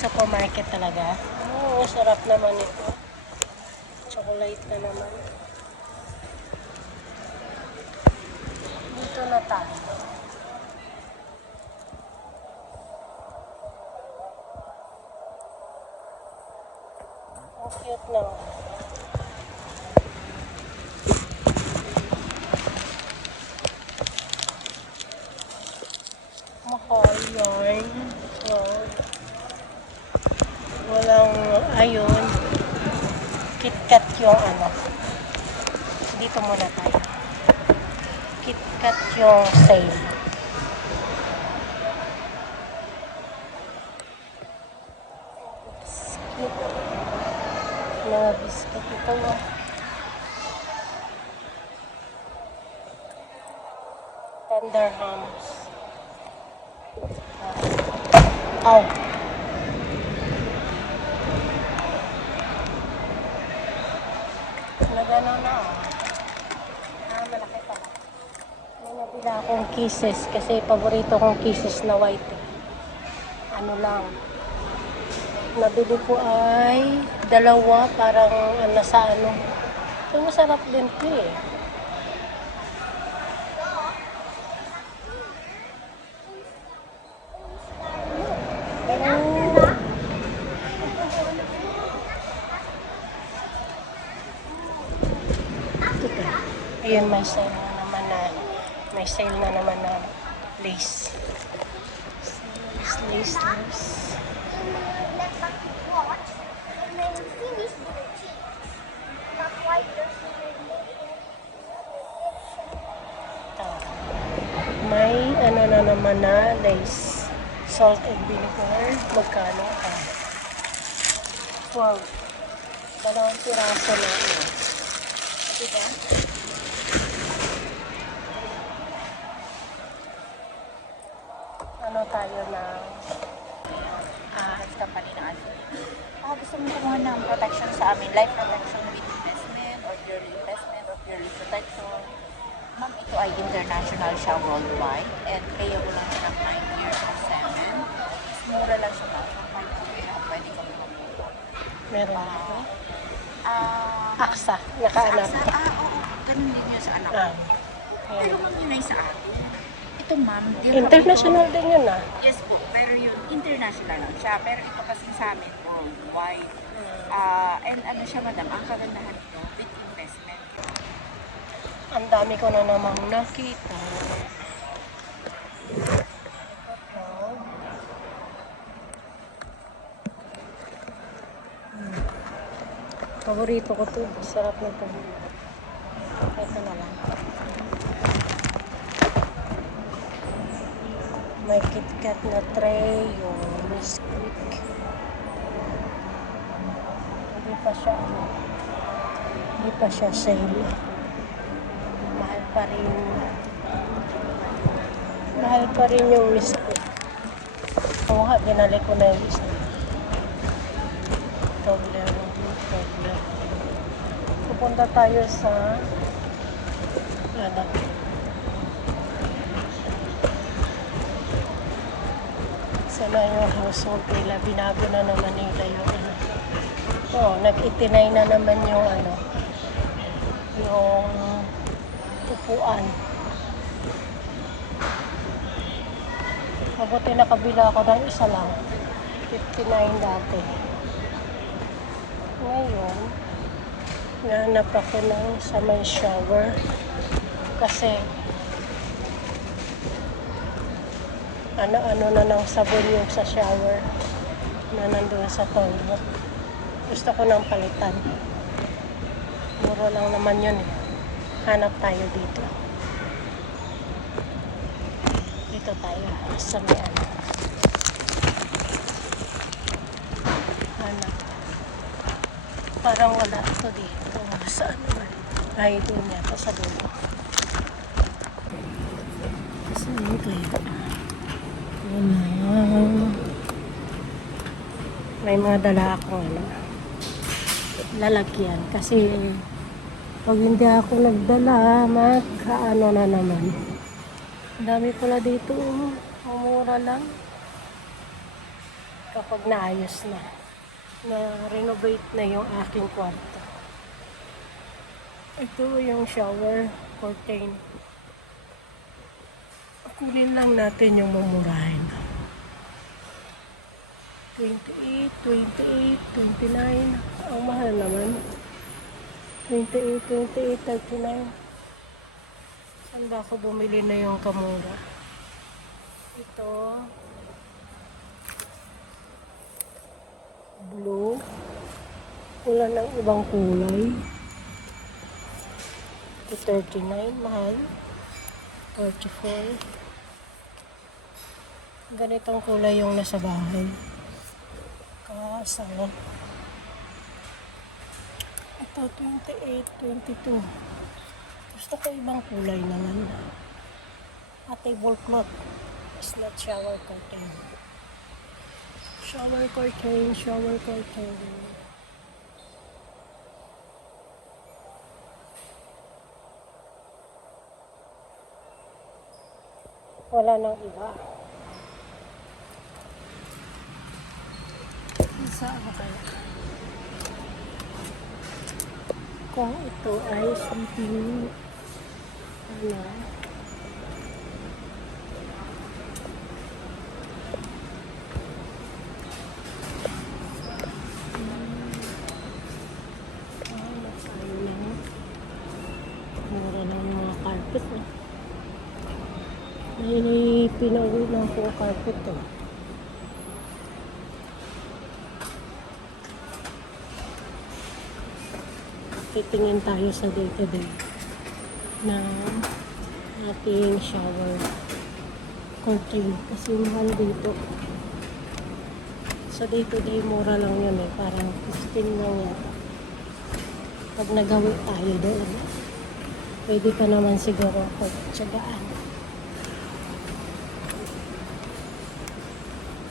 supermarket talaga. Oh, sarap naman ito. Chocolate na naman. Dito na tayo. Ang cute naman. Mahal yan. Wow. Walang, ayun. KitKat yung ano. Dito muna tayo. KitKat yung sale. Biscuit. Mga biscuit ito. Tender hams. Ow. Nagano na malaki pala. May nabila akong kisses kasi paborito kong kisses na white. Ano lang. Nabili ko ay dalawa parang nasa ano. Ito masarap din ito eh. Ayun, may sale na naman na lace. Lace. May ano na naman na lace. Salt and vinegar. Magkano ka? Wow. Dalawang piraso na ito. Diba? Ano tayo na company na ano. Gusto mo kumuha ng protection sa amin, life protection with investment or yearly investment or yearly protection. Ma'am, ito ay international siya worldwide and payable lang siya ng 9 years or 7. Mura lang siya na. Pwede ka makuha. meron ako? Aksa. Naka-anak. Oo. Ganun din yun sa anak ko. Pero ma'am, yun ay sa atin. Ito ma'am, International din yun Yes po, pero yun, international lang siya. Pero ito kasi sa amin, worldwide. And ano siya madam, ang kagandahan nito, with investment. Ang dami ko na namang nakita. Paborito ko to. Sarap na to. Ito na lang. May KitKat na tray, yung biscuit. Hindi pa siya sale. Mahal pa rin yung biscuit. Oo, binali ko na yung biscuit. Tobler. Pupunta tayo sa sana yung household nila, binago na naman nila yung nag-itinay na naman yung yung upuan. Mabuti nakabila ako ng isa lang, 59 dati. Ngayon nahanap ako ng sa may shower kasi ano na ng sabon yung sa shower na nandun sa toilet. Gusto ko ng palitan. Mura lang naman yun eh. Hanap tayo dito. Dito tayo sa may hanap. Parang wala ito dito. Saan ba? Ay, doon yata sa dulo. Saan kaya? May mga dala akong lalagyan kasi pag hindi ako nagdala na naman. Ang dami pala dito, mura lang. kapag naayos na. Na-renovate na yung aking kwarto. Ito yung shower curtain. Kunin lang natin yung mumurahin. 28, 28, 29. Ang mahal naman. 28, 28, 39. Saan ba ako bumili na yung kamura? Ito. Blue. Wala ng ibang kulay. Ito 39, mahal. 44. Ganitong kulay yung nasa bahay. Kasalan. Ito 28, 22. Gusto ko ibang kulay naman. Tablecloth. It's not shower curtain. Shower curtain, shower curtain. Wala nang iba. Saan ba kaya? Kung ito ay sleeping, ano, mura lang yung mga carpet. May pinauwi lang po carpet to. Titingin tayo sa day-to-day na ating shower curtain kasi mahal dito. Sa day-to-day mura lang yun eh, parang 15 lang yata. Pag nagawi tayo doon, pwede pa naman siguro pagtsagaan.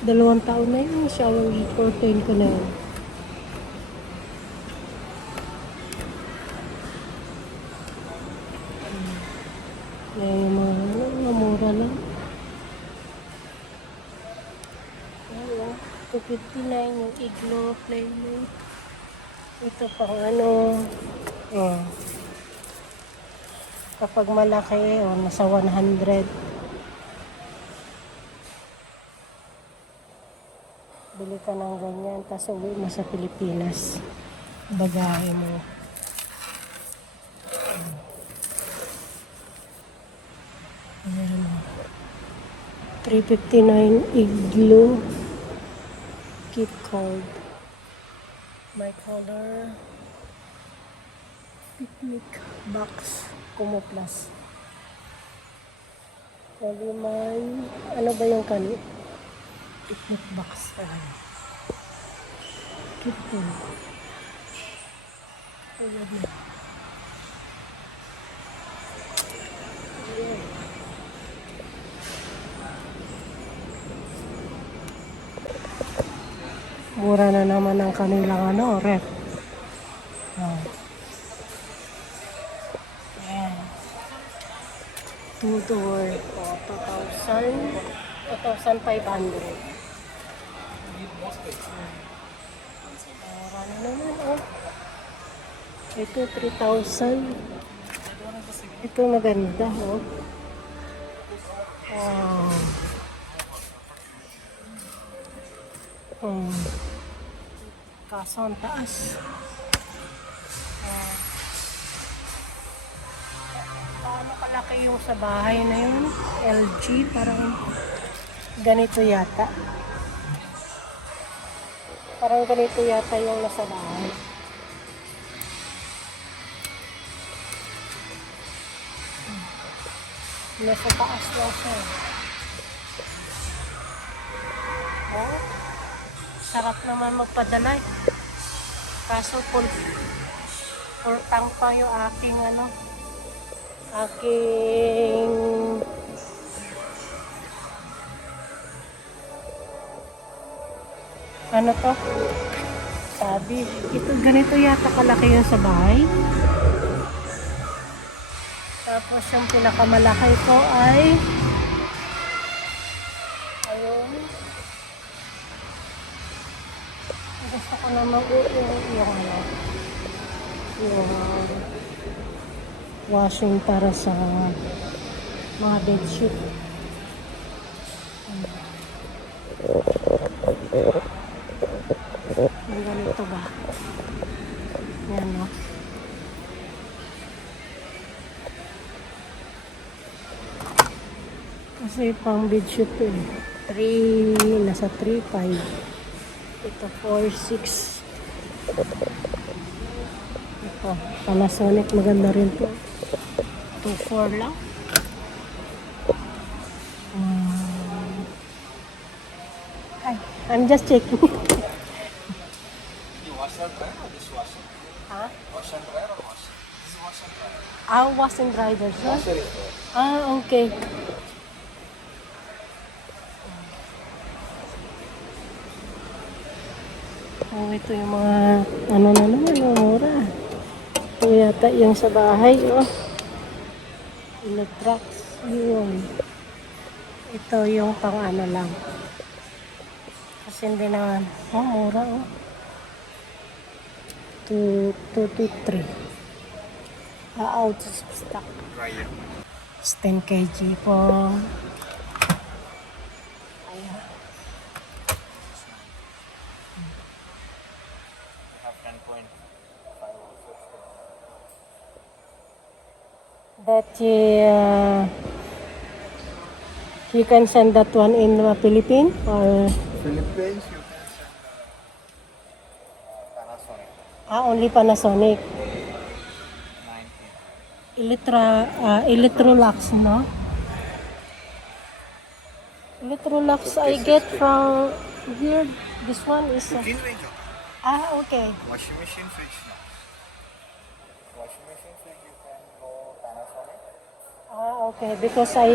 2 taon na yung shower curtain ko na yun. Yung mga mura lang. Ayan, 259 yung Iglo Playmate. Ito pang ano, kapag malaki, nasa 100. Bili ka ng ganyan, tapos uwi mo sa Pilipinas. Bagahe mo. Ayan o. 359 Iglo Kit Card. My color. Picnic box. Kumo Plus. Polyman. Ano ba yung kani? Picnic box. Kit Card. Ayan na. Ayan. Mura na naman ang kanilang ano, ref. Oh. Ayan. 2-door. 2,500. Mura na naman, oh. Ito, 3,000. Ito maganda, oh. Wow. Kaso ang taas. Paano kalaki yung sa bahay na yun? LG, parang ganito yata. Parang ganito yata yung nasa bahay. Nasa taas lang siya. Oh, sarap naman magpadala eh. Kaso full tank pa yung aking ano to? Sabi, ito ganito yata kalaki yung sa bahay. Tapos yung pinakamalaki ko ay ayun. Gusto ko na yung ano, yung washing para sa mga bedsheet. Yung ganito ba? Yan, no? Kasi pang bedsheet to eh. 3, nasa 3.5. Ito 4.6. Ito, Panasonic, maganda rin to. 2.4 lang. Hi, I'm just checking. You wash and dry or dishwasher? Ha? Wash and dry or wash? This is wash and dry. Ah, wash and dry there, sir? Washer is there. Ah, okay. Oh, ito yung mga ano na naman, oh, mura. Ito yata yung sa bahay, oh. Electrax, yun. Ito yung pang ano lang. Kasi hindi naman, oh, mura, oh. 2 to 3. Out of stock. Dryer. It's 10 kg po. Ayan. You have 10.5 also. That you can send that one in Philippines or Philippines, you can send Panasonic. only Panasonic. 90. Electrolux, no? Electrolux I get from here. This one is Cooking range. okay. Washing machine, fridge. No. Washing machine, fridge, you can go Panasonic. Okay, because I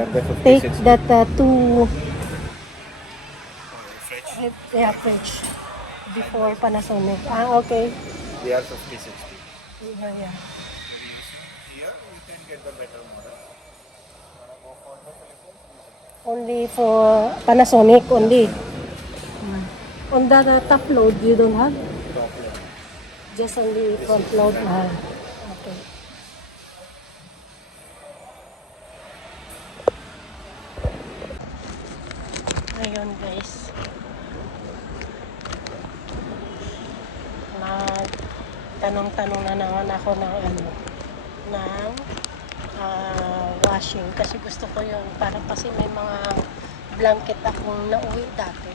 Yeah, the 56. take that two Or fridge. fridge before Panasonic. Okay. They are 50, 60. Yeah, yeah. Here, you can get the better model. Wanna go for the Philippines? Only for Panasonic only. On the top load, you don't have? Top level. Just only front load. Okay. Ngayon guys, tanong-tanong na naman ako ng ng washing kasi gusto ko yung parang kasi may mga blanket akong nauwi dati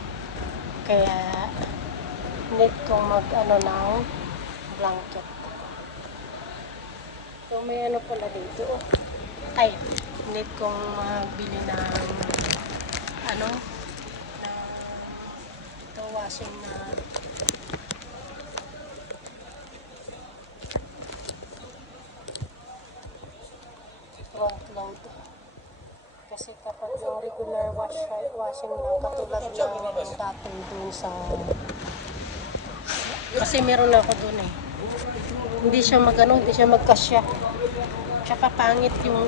kaya need kong mag ng blanket. So may pala dito, ay need kong magbili ng na ito washing na front load. Kasi kapag yung regular washing lang, katulad ng dati dun sa... Kasi meron ako dun eh. Hindi siya hindi siya magkasya. Tsaka pangit yung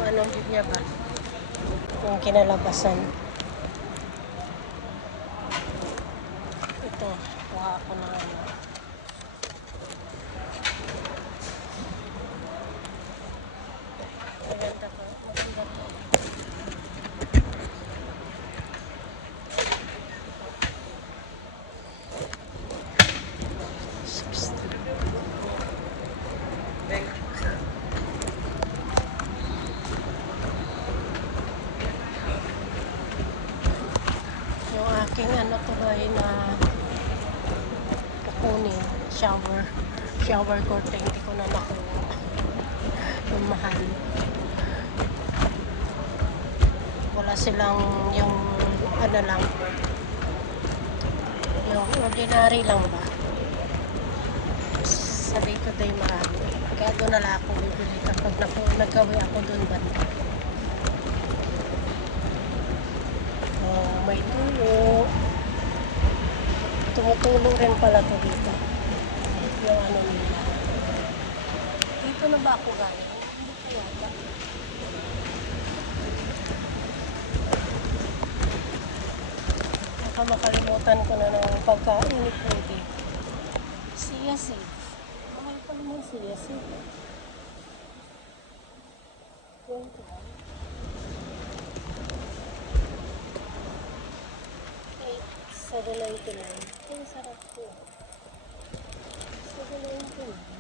niya ba? Yung kinalabasan. Ito, kuha ako na Maganda pa. Maganda pa. Yung aking tuloy na kukunin, shower curtain, hindi ko na nakuha. Yung mahal. Wala silang yung lang, yung ordinary lang ba? Sabi ko tayo marami. Kaya doon na lang ako bibili kapag nagkawi ako doon banda. May tulo. Tumutulo rin pala to dito. Yung nila. Dito na ba ako galing? Hindi ko yata. Baka makalimutan ko na ng pagkainit ko dito. Siya seed. Mahal pa naman siya seed. 21. 799. Ang sarap ko. 799.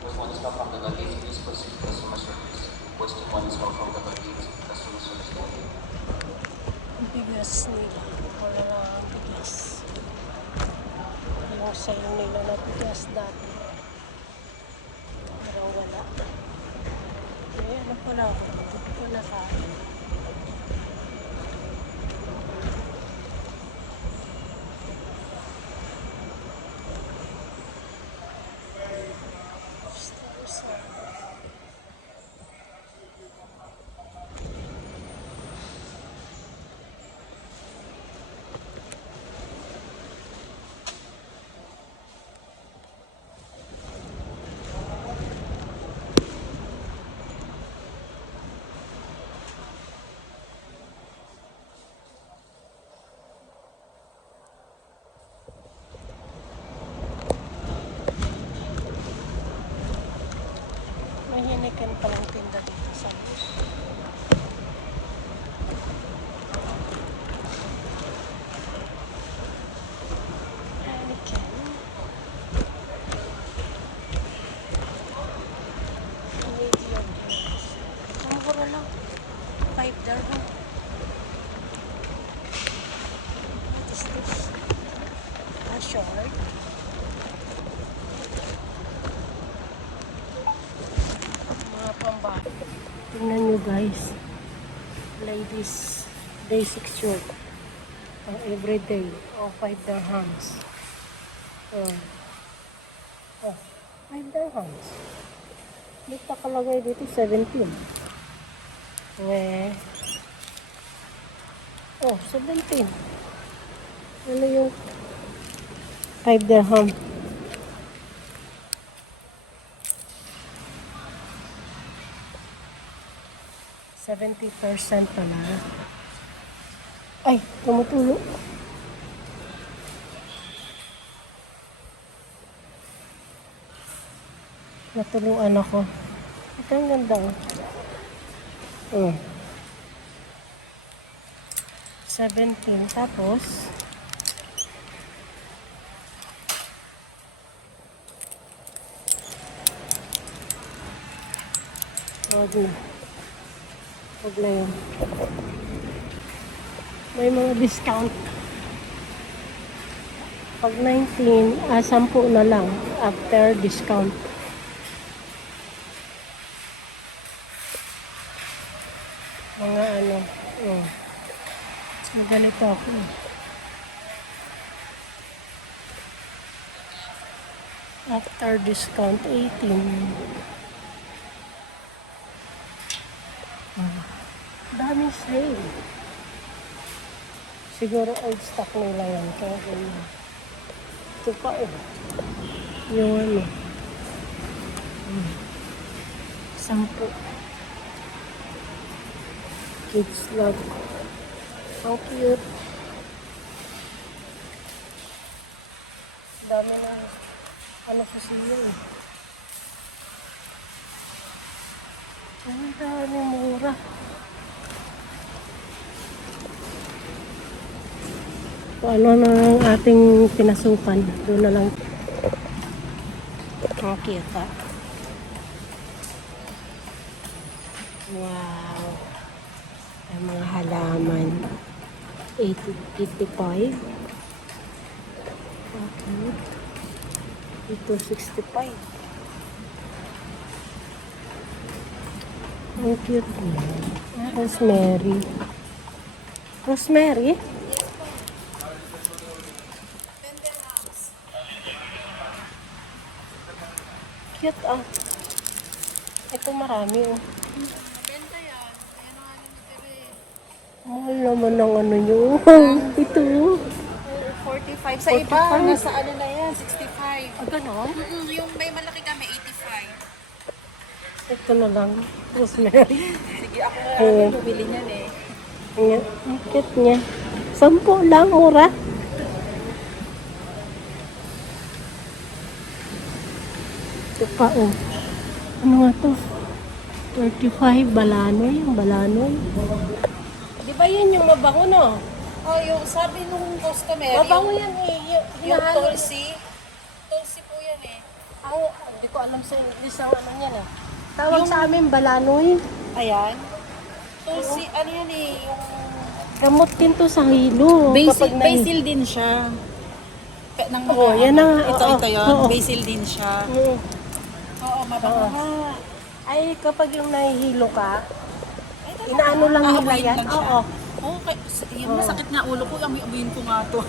First one is not from the luggage, please proceed to customer service. Question one is not from the luggage, customer service only. Ang bigas nila. Wala na ang bigas. Yung sale nila na bigas dati. Pero wala. Eh, ano pala ako? Hindi ko nakain. May hinikan palang tinda dito sa Heineken. Medium drinks. Ang mura lang. 5 dirham. What is this? A short. Mga pambahay. Tingnan nyo guys. Ladies basic shirt. Pang everyday. O 5 dirhams. Oh. 5 dirhams. Dito nakalagay dito 17. Oh, 17. Ano yung 5 dirham? %70 pala. Ay, tumutulo. Natuluan ako. Ito ang ganda. Oh. 17. Tapos, wag na. Wag na yun. May mga discount. Pag 19, 10 na lang after discount. Mga ano, oh. Ganito ako. After discount, 18. Daming sale. Siguro old stock nila yan. Kaya ganyan. Ito pa oh. Yung ano. 10. Kids love. Ang cute. Dami na ano sa siya eh. Ang dami mura. Kung ano na ang ating pinasukan, doon na lang. Ang kita. Wow. Ang mga halaman. 85. Okay. Ito 65. Ang cute niya. Rosemary. Rosemary? Cute ah. Ito marami oh. Benta yan. Ayan ang aling natira eh. Mahal naman ng ano nyo. Ito. 40 45. Sa iba, 45. nasa ano na yan, 65. Ah, ganon? Yung may malaki kami, 85. Ito na lang. Rosemary. Sige, ako na Oo. lang bumili niyan eh. Ayan, ang cute niya. 10 lang, mura. Ito pa, oh. Ano nga to? 35, balanoy. Yung balanoy. Di ba yan yung mabango, no? Oh, yung sabi nung customer, Mabango yung, yan eh. yung Hinahalo- tulsi. Tulsi po yan eh. Hindi ko alam sa English ang ano yan eh. Tawag sa amin, balanoy. Ayan. Tulsi, ano yan eh, yung Gamot din to sa hilo. basil, Kapag basil din siya. Nang mga, Oo, yan na. ito, Oo, ito yun. oo. Basil din siya. Mm. Oo, mabango nga. Ay, kapag yung nahihilo ka, Ay, talaga? inaano lang nila Aamuyin yan. lang siya. Oo. Oo, yun, masakit nga ulo ko. Amuyin ko nga to.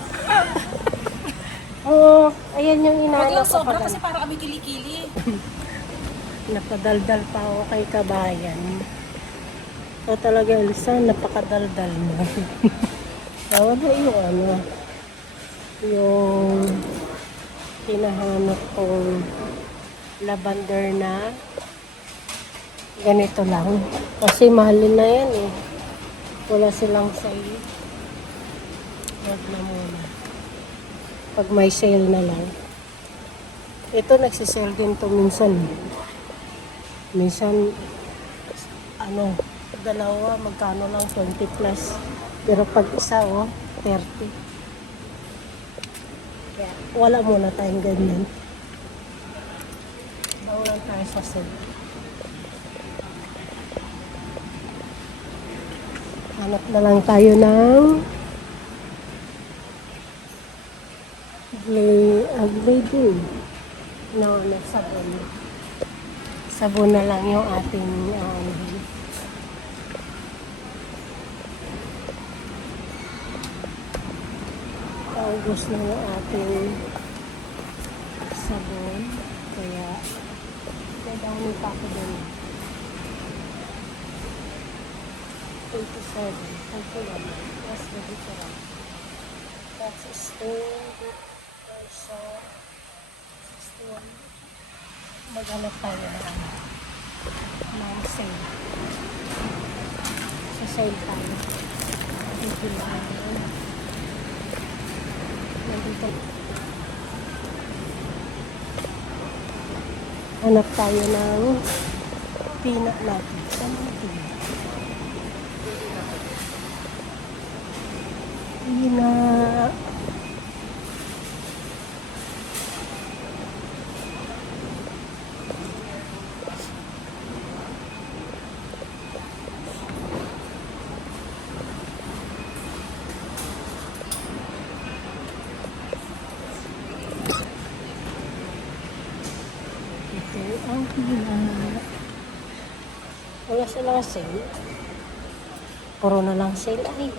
Oo, ayan yung Huwag inaano lang ko sobra pala. kasi para kami kilikili. Napadaldal pa ako kay kabayan. So talaga, Elsa, napakadaldal mo. Tawag na yung ano, yung hinahanap kong lavender na ganito lang. Kasi mahalin na yan eh. Wala silang sale. Wag na muna. Pag may sale na lang. Ito nagsisale din to minsan. Minsan, ano, dalawa, magkano lang, 20 plus. Pero pag isa, 30. Kaya, wala muna tayong ganyan. Bawal lang tayo sa sale. Hanap na lang tayo ng Glade. No, sabon. Sabon na lang yung ating August na yung ating sabon. Kaya, dadawin pa ako doon. 87, 21. That's the difference. That's stained version 61. Maghanap tayo ng sale. Sa sale tayo. Ito lang. Nandito. Hanap tayo ng peanut natin. Saan ang peanut? Peanut. Ito ang peanut. Wala silang sale. Puro na lang sale ay.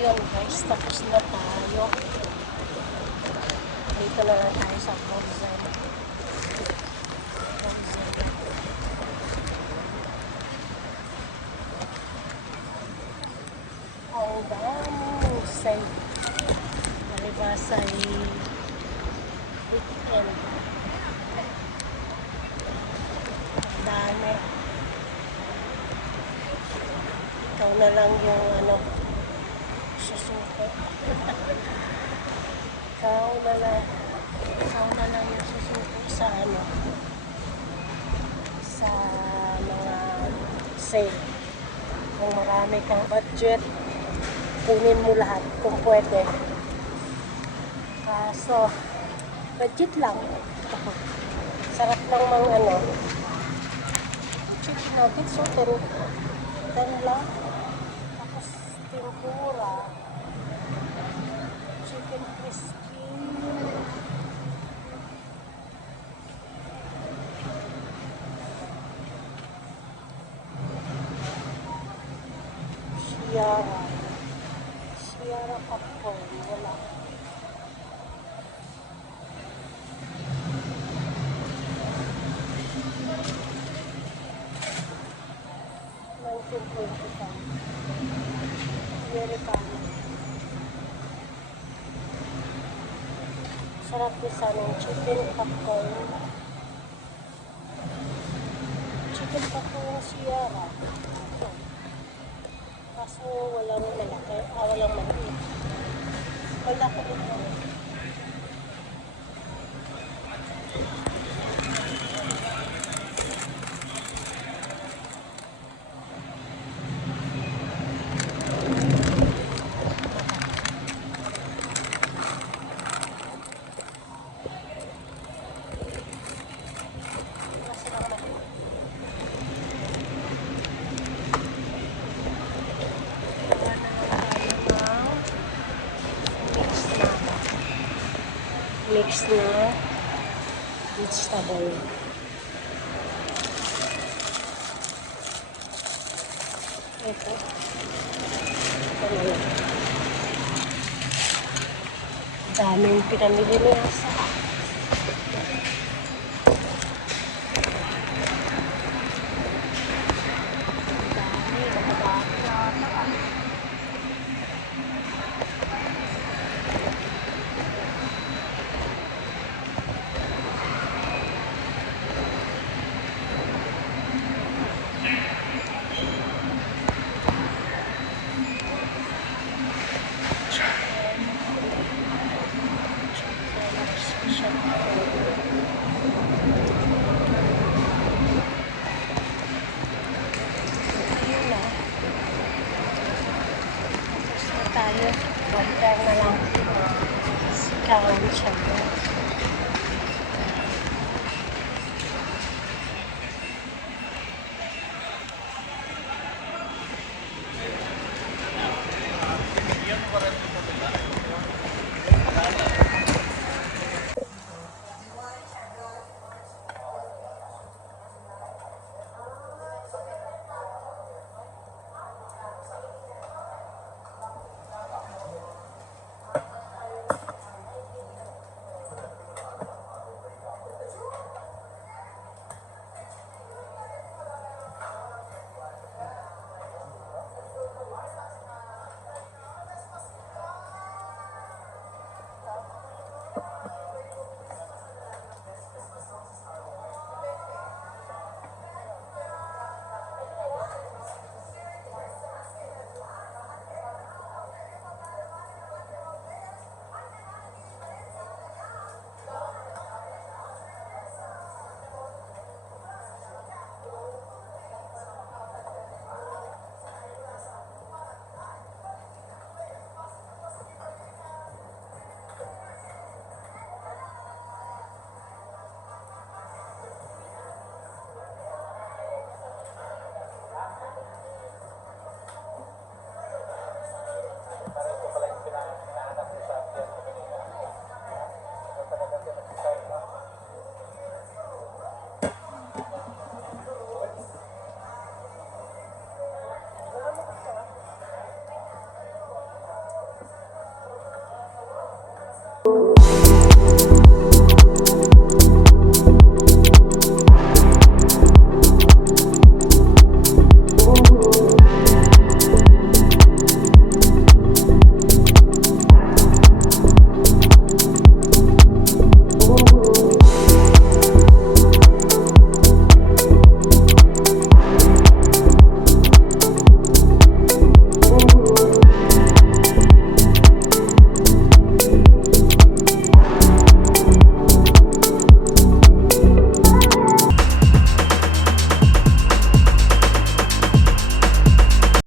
Yun guys, tapos na tayo. Dito na lang tayo sa frozen. Ang daming sale. Malibas ay weekend. Ang dami. Ikaw na lang yung susuko. Ikaw na lang yung susuko sa sa mga sale. Kung marami kang budget, kunin mo lahat kung pwede. Kaso, budget lang. Sarap lang chicken nuggets, so 10 lang. Tapos, tempura. Chicken crispy. Sierra. Wala. Americano. Sarap din sana yung chicken popcorn. Chicken popcorn Sierra. Kaso walang malaki. Walang maliit. Malaki ito. Mix na vegetable. Ito. Ito na lang. Daming pinamili niya sa dami. Nakadami na. Tayo, order na lang si Kawan siya.